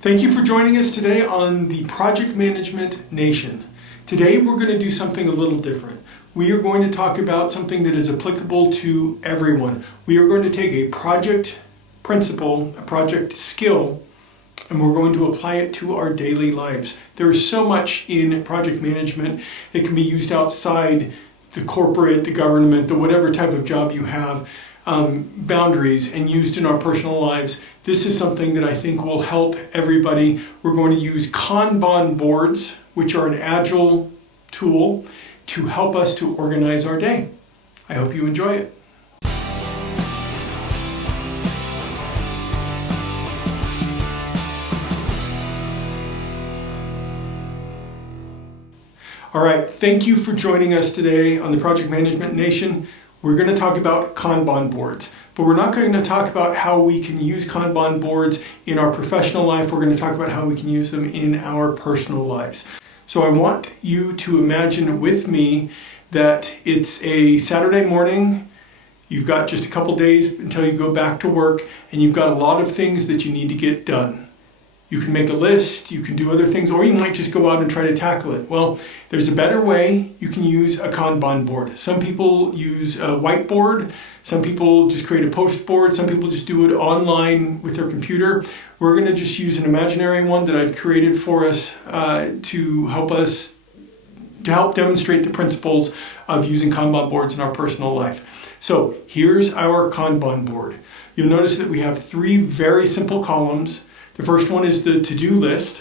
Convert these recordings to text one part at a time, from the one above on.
Thank you for joining us today on the Project Management Nation. Today we're going to do something a little different. We are going to talk about something that is applicable to everyone. We are going to take a project principle, a project skill, and we're going to apply it to our daily lives. There is so much in project management that can be used outside the corporate, the government, the whatever type of job you have, boundaries, and used in our personal lives. This is something that I think will help everybody. We're going to use Kanban boards, which are an Agile tool, to help us to organize our day. I hope you enjoy it. All right, thank you for joining us today on the Project Management Nation. We're going to talk about Kanban boards, but we're not going to talk about how we can use Kanban boards in our professional life. We're going to talk about how we can use them in our personal lives. So I want you to imagine with me that it's a Saturday morning. You've got just a couple days until you go back to work, and you've got a lot of things that you need to get done. You can make a list, you can do other things, or you might just go out and try to tackle it. Well, there's a better way. You can use a Kanban board. Some people use a whiteboard, some people just create a post board, some people just do it online with their computer. We're going to just use an imaginary one that I've created for us to help demonstrate the principles of using Kanban boards in our personal life. So here's our Kanban board. You'll notice that we have three very simple columns. The first one is the to-do list.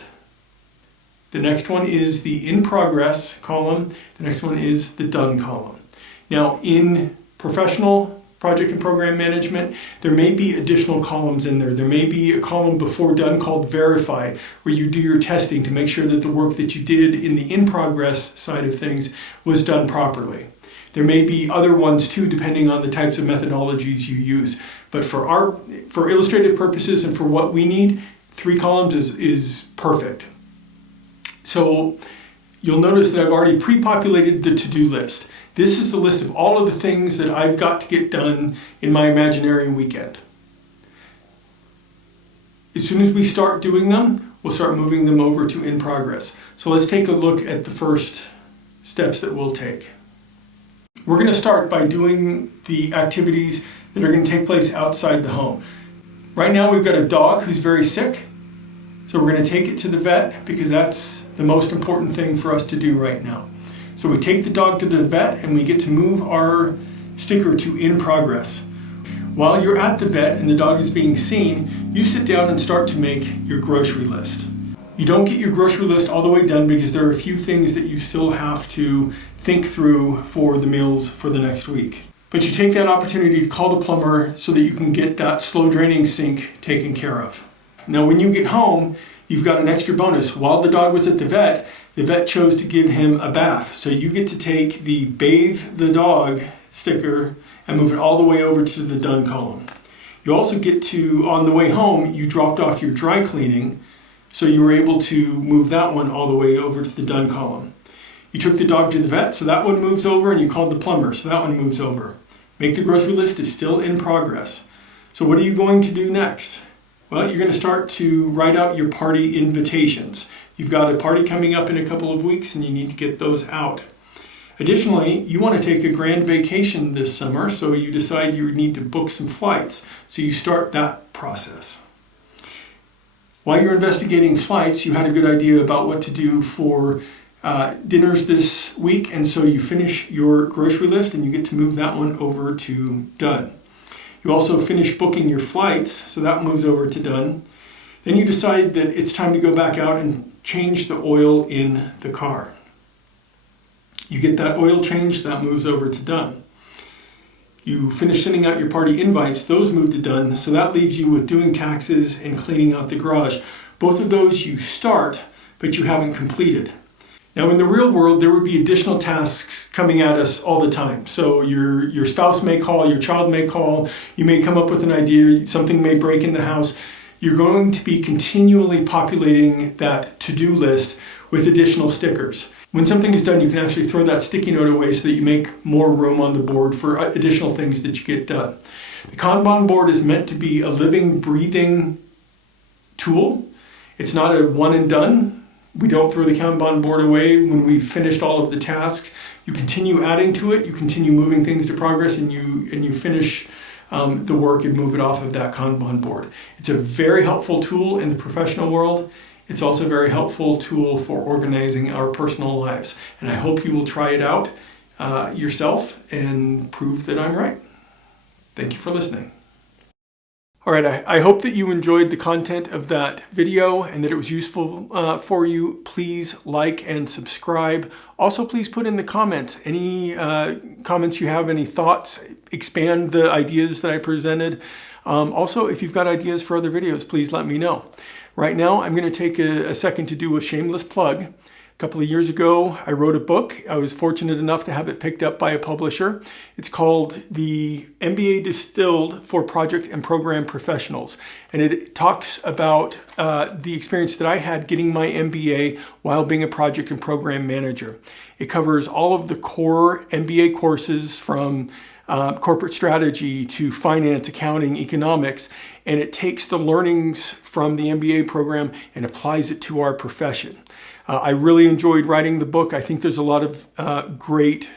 The next one is the in progress column. The next one is the done column. Now, in professional project and program management, there may be additional columns in there. There may be a column before done called verify, where you do your testing to make sure that the work that you did in the in progress side of things was done properly. There may be other ones too, depending on the types of methodologies you use. But for illustrative purposes and for what we need, 3 columns is perfect. So you'll notice that I've already pre-populated the to-do list. This is the list of all of the things that I've got to get done in my imaginary weekend. As soon as we start doing them, we'll start moving them over to in progress. So let's take a look at the first steps that we'll take. We're going to start by doing the activities that are going to take place outside the home. Right now we've got a dog who's very sick, so we're going to take it to the vet because that's the most important thing for us to do right now. So we take the dog to the vet and we get to move our sticker to in progress. While you're at the vet and the dog is being seen, you sit down and start to make your grocery list. You don't get your grocery list all the way done because there are a few things that you still have to think through for the meals for the next week. But you take that opportunity to call the plumber so that you can get that slow draining sink taken care of. Now when you get home, you've got an extra bonus. While the dog was at the vet chose to give him a bath. So you get to take the bathe the dog sticker and move it all the way over to the done column. You also get to, on the way home, you dropped off your dry cleaning, so you were able to move that one all the way over to the done column. You took the dog to the vet, so that one moves over, and you called the plumber, so that one moves over. Make the grocery list is still in progress. So what are you going to do next? Well, you're going to start to write out your party invitations. You've got a party coming up in a couple of weeks, and you need to get those out. Additionally, you want to take a grand vacation this summer, so you decide you need to book some flights. So you start that process. While you're investigating flights, you had a good idea about what to do for dinners this week, and so you finish your grocery list and you get to move that one over to done. You also finish booking your flights, so that moves over to done. Then you decide that it's time to go back out and change the oil in the car. You get that oil changed, that moves over to done. You finish sending out your party invites, those move to done, so that leaves you with doing taxes and cleaning out the garage. Both of those you start, but you haven't completed. Now in the real world, there would be additional tasks coming at us all the time. So your spouse may call, your child may call, you may come up with an idea, something may break in the house. You're going to be continually populating that to-do list with additional stickers. When something is done, you can actually throw that sticky note away so that you make more room on the board for additional things that you get done. The Kanban board is meant to be a living, breathing tool. It's not a one and done. We don't throw the Kanban board away when we've finished all of the tasks. You continue adding to it, you continue moving things to progress, and you finish the work and move it off of that Kanban board. It's a very helpful tool in the professional world. It's also a very helpful tool for organizing our personal lives. And I hope you will try it out yourself and prove that I'm right. Thank you for listening. All right, I hope that you enjoyed the content of that video and that it was useful for you. Please like and subscribe. Also, please put in the comments any comments you have, any thoughts, expand the ideas that I presented. Also, if you've got ideas for other videos, please let me know. Right now, I'm going to take a second to do a shameless plug. A couple of years ago, I wrote a book. I was fortunate enough to have it picked up by a publisher. It's called The MBA Distilled for Project and Program Professionals. And it talks about the experience that I had getting my MBA while being a project and program manager. It covers all of the core MBA courses from corporate strategy to finance, accounting, economics, and it takes the learnings from the MBA program and applies it to our profession. I really enjoyed writing the book. I think there's a lot of great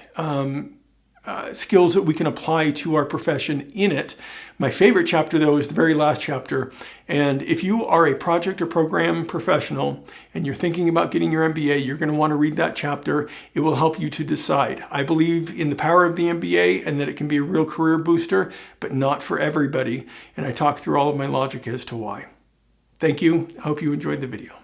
skills that we can apply to our profession in it. My favorite chapter, though, is the very last chapter. And if you are a project or program professional and you're thinking about getting your MBA, you're going to want to read that chapter. It will help you to decide. I believe in the power of the MBA and that it can be a real career booster, but not for everybody. And I talk through all of my logic as to why. Thank you. I hope you enjoyed the video.